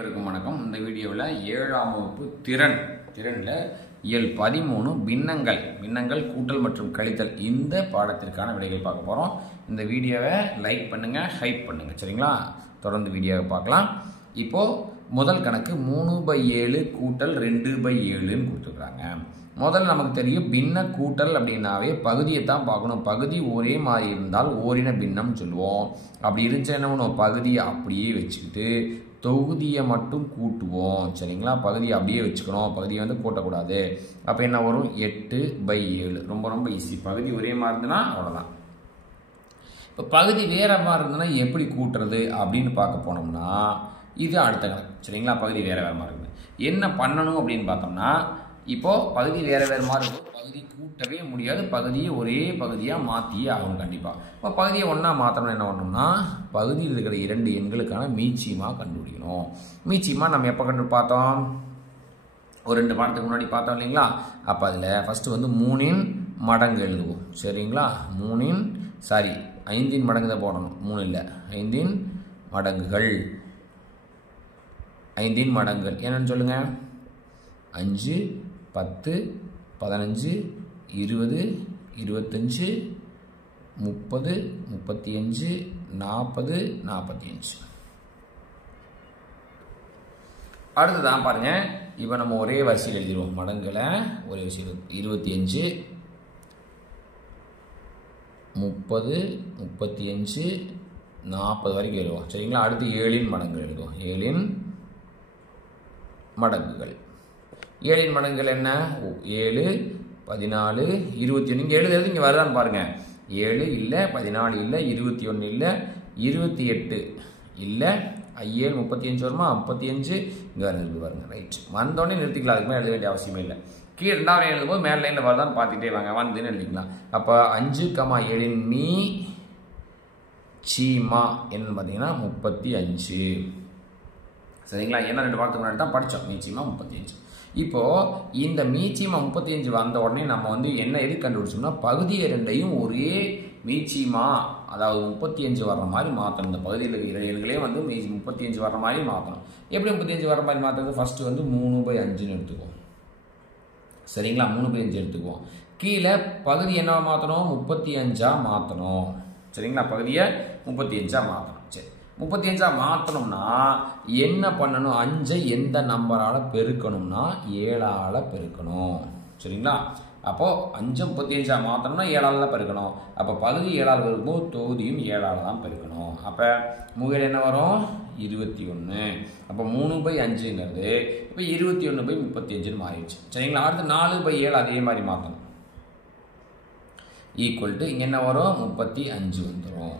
அனைவருக்கும் வணக்கம். இந்த வீடியோவில் 7ஆம் வகுப்பு திறன்ல இயல் 13 பின்னங்கள் கூட்டல் மற்றும் கழித்தல் இந்த பாடத்திற்கான விடைகள் பார்க்க போகிறோம். இந்த வீடியோவை லைக் பண்ணுங்கள், ஹைப் பண்ணுங்கள், சரிங்களா? தொடர்ந்து வீடியோவை பார்க்கலாம். இப்போது முதல் கணக்கு 3/7 கூட்டல் 2/7ன்னு கொடுத்துருக்குறாங்க. முதல்ல நமக்கு தெரியும் பின்ன கூட்டல் அப்படின்னாவே பகுதியை தான் பார்க்கணும். பகுதி ஒரே மாதிரி இருந்தால் ஓரின பின்னம் சொல்லுவோம். அப்படி இருந்துச்சு என்ன பண்ணுவோம், பகுதியை அப்படியே வச்சுக்கிட்டு தொகுதியை மட்டும் கூட்டுவோம், சரிங்களா? பகுதியை அப்படியே வச்சுக்கணும், பகுதியை வந்து கூட்டக்கூடாது. அப்போ என்ன வரும், 8/7. ரொம்ப ஈஸி. பகுதி ஒரே மாதிரி இருந்ததுன்னா அவ்வளோதான். இப்போ பகுதி வேற மாதிரி இருந்ததுன்னா எப்படி கூட்டுறது அப்படின்னு பார்க்க போனோம்னா இது அடுத்த கணக்கு, சரிங்களா? பகுதி வேற மாதிரி இருக்குது. என்ன பண்ணணும் அப்படின்னு பார்த்தோம்னா, இப்போது பகுதி வேறு மாதிரி இருக்கும். பகுதி கூட்டவே முடியாது, பகுதியை ஒரே பகுதியாக மாற்றியே ஆகணும் கண்டிப்பாக. இப்போ பகுதியை ஒன்றா மாற்றணும். என்ன பண்ணணும்னா, பகுதியில் இருக்கிற 2 எண்களுக்கான மீச்சியமாக கண்டுபிடிக்கணும். மீச்சியமாக நம்ம எப்போ பார்த்தோம், ஒரு 2 பாடத்துக்கு முன்னாடி பார்த்தோம் இல்லைங்களா? அப்போ அதில் ஃபஸ்ட்டு வந்து 3இன் மடங்கு எழுதுவோம், சரிங்களா? 5இன் மடங்கு தான் போடணும், 3 இல்லை. 5இன் மடங்குகள். 5இன் மடங்குகள் என்னன்னு சொல்லுங்கள். 5, 10, 15, 20, 25, 30, 35, 40, 45. அடுத்ததான் பாருங்க, இப்போ நம்ம ஒரே வரிசையில் எழுதிடுவோம். மடங்குகளை ஒரே வரிசையில் 25, 30, 35, 40 வரைக்கும் எழுதுவோம், சரிங்களா? அடுத்து 7இன் மடங்கு எழுதுவோம். 7இன் மடங்குகள். 7இன் மடங்குகள் என்ன? 7, 14, 21. இங்கே எழுதுறது இங்கே வருதான்னு பாருங்க. 7 இல்லை, 14 இல்லை, 21 இல்லை, 28 இல்லை, 7 35 வருமா? 35 இங்கே வருது பாருங்க. ரைட், வந்தோடனே நிறுத்திக்கலாம், அதுக்கு மேலே எழுத வேண்டிய அவசியமே இல்லை. கீழே 2வது எழுதும்போது மேலே லைனில் வருதான்னு பார்த்துட்டே வாங்க, வந்துன்னு எழுதிக்கலாம். அப்போ 5,7இன் மீ சீமா என்னன்னு பார்த்தீங்கன்னா 35, சரிங்களா? என்ன 2 பாடத்துக்கு முன்னாடி தான் படித்தோம். மீச்சியமா 35. இப்போது இந்த மீச்சியமா 35 வந்த உடனே நம்ம வந்து என்ன எது கண்டுபிடிச்சோம்னா, பகுதியை 2ஐயும் ஒரே மீச்சியமா, அதாவது 35 வர்ற மாதிரி மாற்றணும். இந்த பகுதியில் இருக்கிற எண்களே வந்து 35 வர்ற மாதிரி மாற்றணும். எப்படி 35 வர்ற மாதிரி மாற்றுறது? ஃபஸ்ட்டு வந்து 3/5ன்னு எடுத்துக்குவோம், சரிங்களா? 3/5 எடுத்துக்குவோம். கீழே பகுதி என்னவா மாற்றணும், 35ஆக மாற்றணும், சரிங்களா? பகுதியை 35ஆக மாற்றணும். சரி, 35ஆக மாற்றணும்னா என்ன பண்ணணும், 5ஐ எந்த நம்பரால் பெருக்கணும்னா 7ஆல் பெருக்கணும், சரிங்களா? அப்போது 5 35ஆக மாற்றணும்னா 7ஆல் பெருக்கணும். அப்போ பகுதி 7ஆல் பெருக்கும்போது தொகுதியும் 7ஆல் தான் பெருக்கணும். அப்போ முகையில் என்ன வரும், 21. அப்போ 3/5ங்கிறது இப்போ 21/35ன்னு மாறிடுச்சு, சரிங்களா? அடுத்து 4/7 அதே மாதிரி மாற்றணும். ஈக்குவல் டு இங்கே என்ன வரும், 35 வந்துடும்.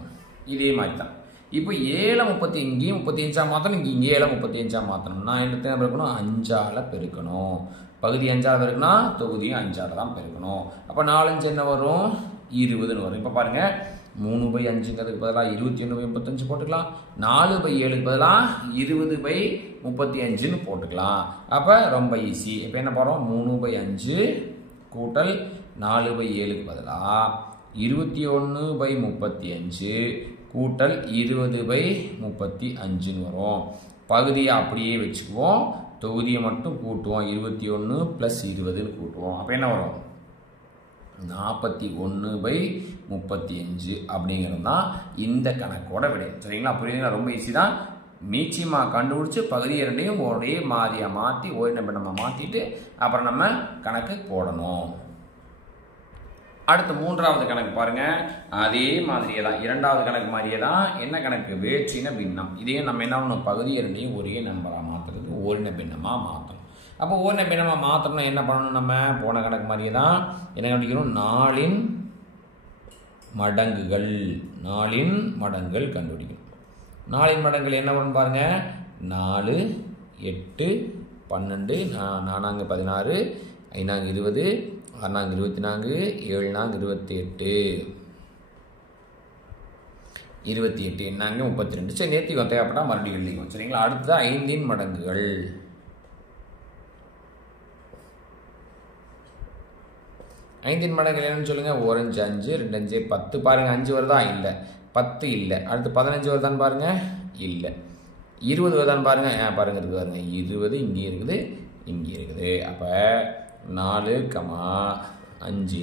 இதே மாதிரி தான். இப்போ 7 இங்கேயும் 35ஆக மாற்றணும், இங்கே 7 35ஆக மாற்றணும். நான் என்ன பெருக்கணும், 5ஆல் பெருக்கணும். பகுதி 5ஆல் பெருக்கணும், தொகுதியும் 5ஆல் தான் பெருக்கணும். அப்போ 4 என்ன வரும், 20ன்னு வரும். இப்போ பாருங்கள், 3/5ங்கிறதுக்கு பதிலாக 21/35 போட்டுக்கலாம். 4/7க்கு பதிலாக 20/35ன்னு போட்டுக்கலாம். அப்போ ரொம்ப ஈஸி. இப்போ என்ன போகிறோம், 3/5 கூட்டல் 4/7க்கு பதிலாக 21/35 கூட்டல் 20/35ன்னு வரும். பகுதியை அப்படியே வச்சுக்குவோம், தொகுதியை மட்டும் கூட்டுவோம். 21 + 20ன்னு கூட்டுவோம். அப்போ என்ன வரும், 41/35 அப்படிங்கிறது தான் இந்த கணக்கோட விடை, சரிங்களா? புரியுதுங்களா? ரொம்ப ஈஸி தான். மீச்சியமாக கண்டுபிடிச்சி பகுதி 2ஐயும் ஒரே மாதிரியாக மாற்றி ஓரின பின்னமாக மாற்றிட்டு அப்புறம் நம்ம கணக்கு போடணும். அடுத்து 3வது கணக்கு பாருங்க, அதே மாதிரியே தான். 2வது கணக்கு மாதிரியே தான். என்ன கணக்கு, வேற்றின பின்னம். இதையும் நம்ம என்ன பண்ணணும், பகுதி 2ஐயும் ஒரே நம்பராக மாற்றுறது, ஓரின பின்னமாக மாற்றணும். அப்போ ஓரின பின்னமாக மாற்றணும்னா என்ன பண்ணணும், நம்ம போன கணக்கு மாதிரியே தான். என்ன கண்டுபிடிக்கணும், 4இன் மடங்குகள். 4இன் மடங்குகள் கண்டுபிடிக்கணும். 4இன் மடங்குகள் என்ன பண்ணணும் பாருங்க, 4, 8, 12, 4 16, 5 20, 6 24, 7 28, 28 என்னங்க 32. சரி, நேர்த்தி தேவைப்பட்டா மறுபடியும் எழுதிக்கும், சரிங்களா? அடுத்தது 5இன் மடங்குகள். 5இன் மடங்குகள் என்னன்னு சொல்லுங்க. 1 5 5, 2 5 10. பாருங்க, 5 வருதா? இல்லை. 10 இல்லை. அடுத்து 15 வருதான்னு பாருங்க, இல்லை. 20 வருதான்னு பாருங்க. பாருங்க இருக்குது பாருங்க 20 இங்கே இருக்குது இங்கே இருக்குது. அப்போ 4, 5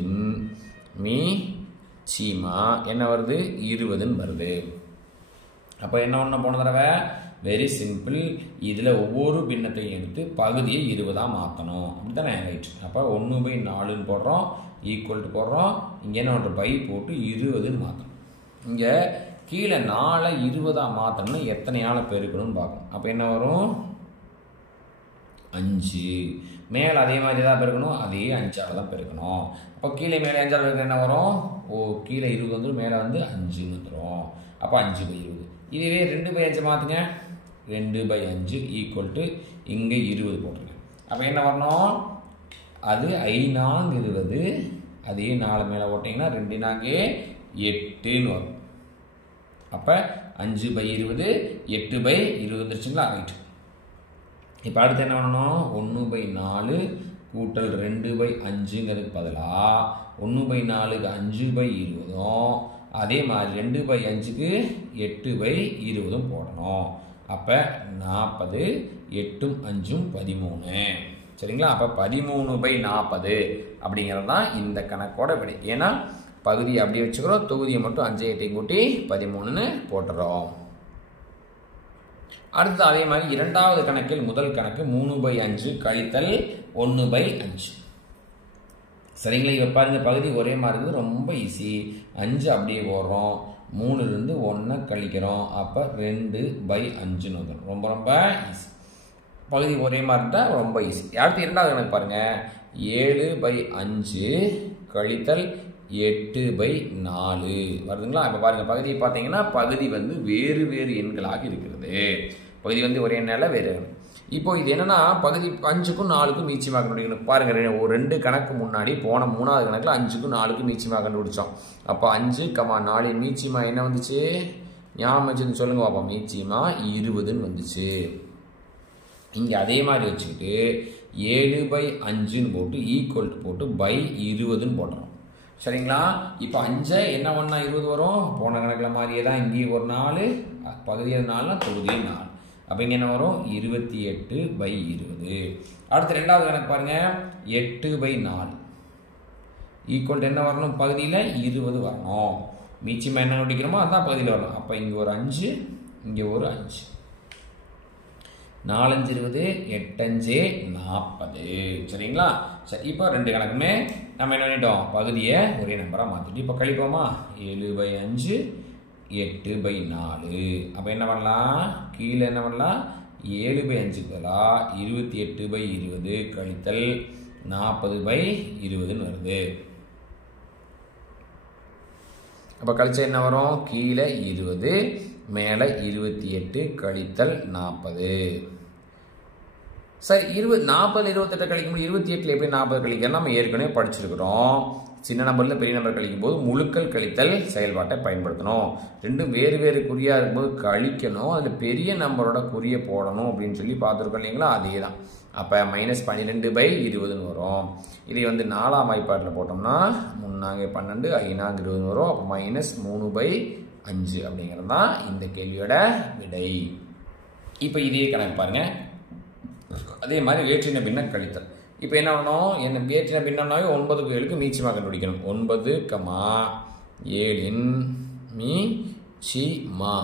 மீச்சிமா என்ன வருது 20ன்னு வருது. அப்போ என்ன ஒன்று போன தடவை வெரி சிம்பிள். இதில் ஒவ்வொரு பின்னத்தையும் எடுத்து பகுதியை 20ஆக மாற்றணும் அப்படித்தானே ரைட். அப்போ 1/4ன்னு போடுறோம் ஈக்குவல் டு போடுறோம். இங்கே என்ன ஒன்று பை போட்டு 20ன்னு மாற்றணும். இங்கே கீழே 4 20ஆக மாற்றணும்னா எத்தனை ஆளை பெருக்கணும்னு பார்க்கணும். அப்போ என்ன வரும் 5. மேலே அதே மாதிரி தான் பெருக்கணும், அதே 5ஆல் தான் பெருக்கணும். அப்போ கீழே மேலே 5ஆல் பெருக்கணும் என்ன வரும் கீழே 20 வந்துடும், மேலே வந்து 5ன்னு வந்துடும். அப்போ 5/20. இதுவே 2/5 மாற்றுங்க. 2/5 ஈக்குவல் டு இங்கே 20 போட்டுருங்க. அப்போ என்ன வரணும் அது 5 20. அதே 4 மேலே போட்டிங்கன்னா 2 4 8ன்னு வரும். அப்போ 5/20 8/20 வந்துருச்சுங்களா ரைட். இப்போ அடுத்து என்ன பண்ணணும் 1/4 கூட்டல் 2/5ங்கிறதுக்கு பதிலாக 1/4க்கு 5/20 அதே மாதிரி 2/5க்கு 8/20 போடணும். அப்போ 40 8 5 13 சரிங்களா. அப்போ 13/40 அப்படிங்கிறது தான் இந்த கணக்கோட விடை. ஏன்னா பகுதியை அப்படியே வச்சுக்கிறோம், தொகுதியை மட்டும் 5 8 கூட்டி 13ன்னு போட்டுறோம். அடுத்து அதே மாதிரி இரண்டாவது கணக்கில் முதல் கணக்கு 3/5 கழித்தல் 1/5 சரிங்களா. இப்போ பாருங்க பகுதி ஒரே மாதிரி இருக்குது, ரொம்ப ஈஸி. 5 அப்படியே போடுறோம், 3லேருந்து 1 கழிக்கிறோம், அப்போ 2/5ன்னு வந்துடும். ரொம்ப ரொம்ப ஈஸி. பகுதி ஒரே மாதிரி இருந்தால் ரொம்ப ஈஸி. அடுத்து இரண்டாவது கணக்கு பாருங்க 7/5 கழித்தல் 8/4 வருதுங்களா. இப்போ பாருங்க பகுதியை பார்த்தீங்கன்னா பகுதி வந்து வேறு வேறு எண்களாக இருக்கிறது. பகுதி வந்து ஒரே எண்ணால வேறு. இப்போ இது என்னன்னா பகுதி 5க்கும் 4க்கும் மீச்சியமாக கண்டுபிடிக்கணும். பாருங்க ஒரு 2 கணக்கு முன்னாடி போன 3வது கணக்கில் 5க்கும் 4க்கும் மீச்சியமாக கண்டுபிடிச்சோம். அப்போ 5, 4 மீச்சியமா என்ன வந்துச்சு ஞாபகம் வச்சுன்னு சொல்லுங்க பாப்பா. மீச்சியமா 20ன்னு வந்துச்சு. இங்கே அதே மாதிரி வச்சுக்கிட்டு 7/5ன்னு போட்டு ஈக்குவல் போட்டு பை 20ன்னு போட்டுறோம் சரிங்களா. இப்போ 5 என்ன பண்ணால் 20 வரும். போன கணக்கில் மாதிரியே தான் இங்கேயும் ஒரு 4 பகுதியில் 4னா தொகுதியில் 4. அப்போ இங்கே என்ன வரும் 28/20. அடுத்து ரெண்டாவது கணக்கு பாருங்க 8/4 ஈக்குவல் என்ன வரணும் பகுதியில் 20 வரணும். மீச்சியமாக என்ன நோட்டிக்கிறோமோ அதுதான் பகுதியில் வரணும். அப்போ இங்கே ஒரு 5 இங்கே ஒரு 5 4 5 20 8 5 40 சரிங்களா. சரி இப்போ 2 கணக்குமே நம்ம என்ன பண்ணிட்டோம் பகுதியை ஒரே நம்பராக மாற்றிட்டு இப்போ கழிப்போமா. 7/5 8/4. அப்போ என்ன பண்ணலாம் கீழே என்ன பண்ணலாம் 7/5 பதிலாக 28/20 கழித்தல் 40/20ன்னு வருது. அப்போ கழிச்சா என்ன வரும் கீழே 20 மேலே 28 கழித்தல் 40. சரி 40 28 கழிக்கும் போது 28 எப்படி 40 கழிக்கலாம் நம்ம ஏற்கனவே படிச்சிருக்கிறோம். சின்ன நம்பர்ல பெரிய நம்பர் கழிக்கும் போது முழுக்கள் கழித்தல் செயல்பாட்டை பயன்படுத்தணும். ரெண்டும் வேறு வேறு குறியா இருக்கும்போது கழிக்கணும், அதில் பெரிய நம்பரோட குறிய போடணும் அப்படின்னு சொல்லி பார்த்துருக்கோம் இல்லைங்களா. அதே தான். அப்போ -12/20ன்னு வரும். இதை வந்து 4ஆம் வாய்ப்பாட்டில் போட்டோம்னா 3 12 5 20 வரும். அப்போ -3/5 அப்படிங்கிறது தான் இந்த கேள்வியோட விடை. இப்போ இதே கணக்கு பாருங்க. அதே மாதிரி வேற்றின பின்ன கழித்தல். இப்போ என்ன பண்ணணும் என்ன வேற்றின பின்னம்னாவே 9க்கு 7க்கு மீச்சியமாக கண்டுபிடிக்கணும். 9, 7 மீச்சிமா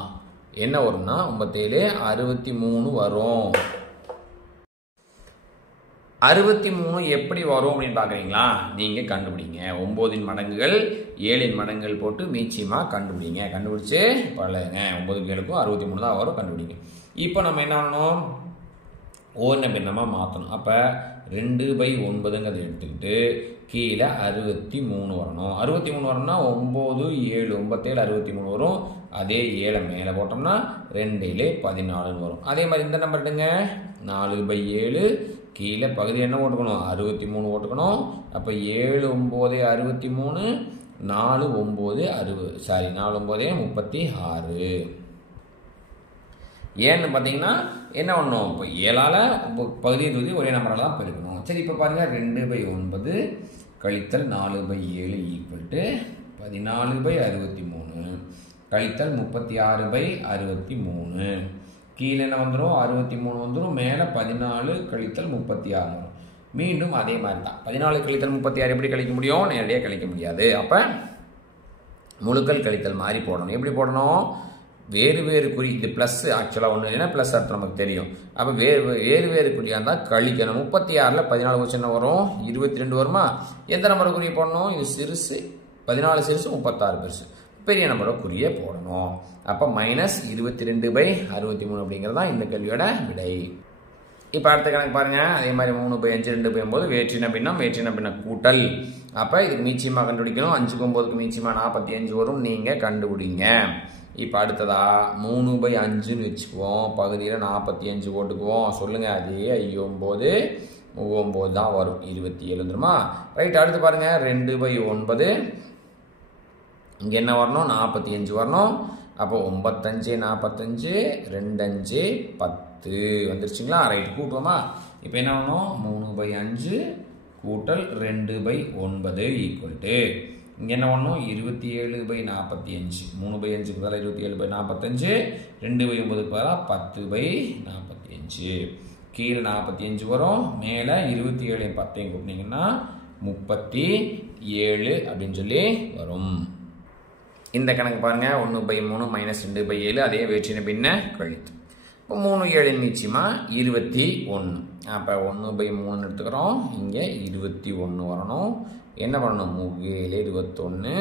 என்ன வரும்னா 9 63 வரும். 63 எப்படி வரும் அப்படின்னு பார்க்குறீங்களா. நீங்கள் கண்டுபிடிங்க. 9 மடங்குகள் 7 மடங்குகள் போட்டு மீச்சியமா கண்டுபிடிங்க. கண்டுபிடிச்சு பழகுங்க. 9க்கு 7க்கும் 63 தான் வரும், கண்டுபிடிங்க. இப்போ நம்ம என்ன பண்ணணும் ஓரின பின்னமாக மாற்றணும். அப்போ 2/9ங்கிறத எடுத்துக்கிட்டு கீழே 63 வரணும். 63 வரணும்னா 9 7 9 63 வரும். அதே 7 மேலே போட்டோம்னா 2 14ன்னு வரும். அதே மாதிரி இந்த நம்பர் எடுங்க 4/7 கீழே பகுதி என்ன ஓட்டுக்கணும் 63 ஓட்டுக்கணும். அப்போ 7 9 63 4 9 4 9 36. ஏன்னு பார்த்தீங்கன்னா என்ன பண்ணணும் இப்போ 7ஆல் பகுதியை தொகுதி ஒரே நம்பரால் தான் பெருக்கணும். சரி இப்போ பாருங்கள் 2/9 கழித்தல் 4/7 ஈக்குவல் டு 14/63 கழித்தல் 36/63 கீழே என்ன வந்துடும் 63 வந்துடும், மேலே 14 கழித்தல் 36 வரும். மீண்டும் அதே மாதிரி தான் 14 கழித்தல் 36 எப்படி கழிக்க முடியும்? நேரடியாக கழிக்க முடியாது. அப்போ முழுக்கள் கழித்தல் மாதிரி போடணும். எப்படி போடணும்? வேறு வேறு குறி, இது ப்ளஸ் ஆக்சுவலாக ஒன்று இல்லைன்னா ப்ளஸ் அர்த்தம் நமக்கு தெரியும். அப்போ வேறு வேறு குறியாக இருந்தால் கழிக்கணும். 36ல் 14 வச்சு என்ன வரும்? 22 வருமா? எந்த நம்பரை குறிய போடணும்? இது சிறுசு 14 சிறுசு 36 பெருசு, பெரிய நம்பரை குறிய போடணும். அப்போ -22/63 அப்படிங்கிறது தான் இந்த கேள்வியோட விடை. இப்போ அடுத்த கணக்கு பாருங்க. அதே மாதிரி 3/5 2/9 வேற்றின பின்னம் கூட்டல். அப்போ இதுக்கு மீச்சியமாக கண்டுபிடிக்கணும். 5க்கு 9க்கு மீச்சியமாக 45 வரும். நீங்கள் கண்டுபிடிங்க. இப்போ அடுத்ததா 3/5ன்னு வச்சுக்குவோம். பகுதியில் 45 போட்டுக்குவோம். சொல்லுங்க. அதே 9 தான் வரும். 27 வந்துருமா? ரைட். அடுத்து பாருங்க 2/9. இங்கே என்ன வரணும்? 45 வரணும். அப்போ 9×5 45, 2×5 10 வந்துருச்சுங்களா? ரைட். கூட்டுவோமா? இப்போ என்ன வரணும்? 3/5 கூட்டல் 2/9 ஈக்குவல் டு இங்கே என்ன வரணும்? 27/45. 3/5க்கு பதிலாக 27/45, 2/9க்கு பதிலாக 10/45. கீழே 45 வரும், மேலே 27 10 கூட்டினீங்கன்னா 37 அப்படின்னு சொல்லி வரும். இந்த கணக்கு பாருங்க. 1/3 -2/7 அதே வேற்றின பின்ன கழித்து. இப்போ 3 7 மீச்சியமா 21. அப்போ 1/3 எடுத்துக்கிறோம். இங்கே 21 வரணும். என்ன பண்ணணும்? 3 7 21,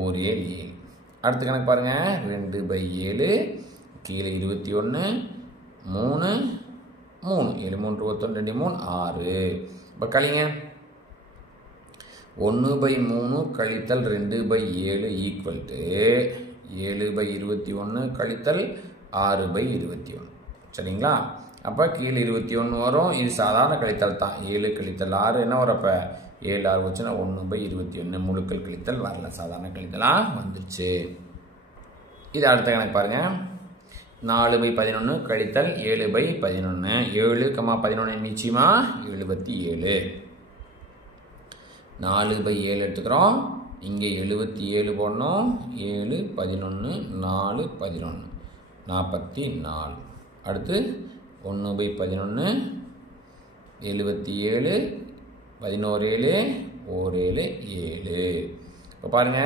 1 7 7. அடுத்த கணக்கு பாருங்க. 2/7 கீழே 21, 3 3 7 3 21 2 3 6. இப்போ கழிங்க. 1/3 கழித்தல் 2/7 ஈக்குவல் டு 7/21 கழித்தல் 6/21. சரிங்களா? அப்போ கீழே 21 வரும். இது சாதாரண கழித்தல் தான். 7 கழித்தல் 6 என்ன வரும்? அப்போ 7 6 வச்சுன்னா 1/21. முழுக்கள் கழித்தல் வரல, சாதாரண கழித்தலாக வந்துருச்சு. இது அடுத்த கணக்கு பாருங்க. 4/11 கழித்தல் 7/11. 7, 11 நிச்சயமா 77. 4/7 எடுத்துக்கிறோம். இங்கே 77 போடணும். 7 11 4 11 44. அடுத்து 1/11 77, 11 7 1 7 7. இப்போ பாருங்க.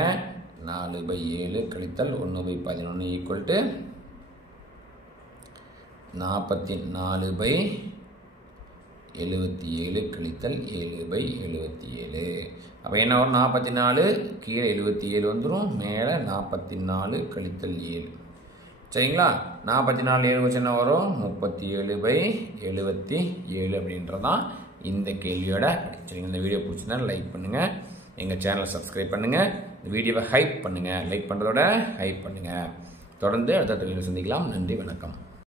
4/7 கழித்தல் 1/11 ஈக்குவல் டு 44/77 கழித்தல் 7/77. அப்போ என்ன வரும்? 44 கீழே 77 வந்துடும், மேலே 44 கழித்தல் 7. சரிங்களா? 44 7 வச்சு என்ன வரும்? 37/77 அப்படின்றதான் இந்த கேள்வியோட. சரிங்க. இந்த வீடியோ பிடிச்சிருந்தா லைக் பண்ணுங்கள், எங்கள் சேனலை சப்ஸ்கிரைப் பண்ணுங்கள், இந்த வீடியோவை ஹைப் பண்ணுங்கள். லைக் பண்ணுறதோட ஹைப் பண்ணுங்கள். தொடர்ந்து அடுத்த வீடியோ சந்திக்கலாம். நன்றி, வணக்கம்.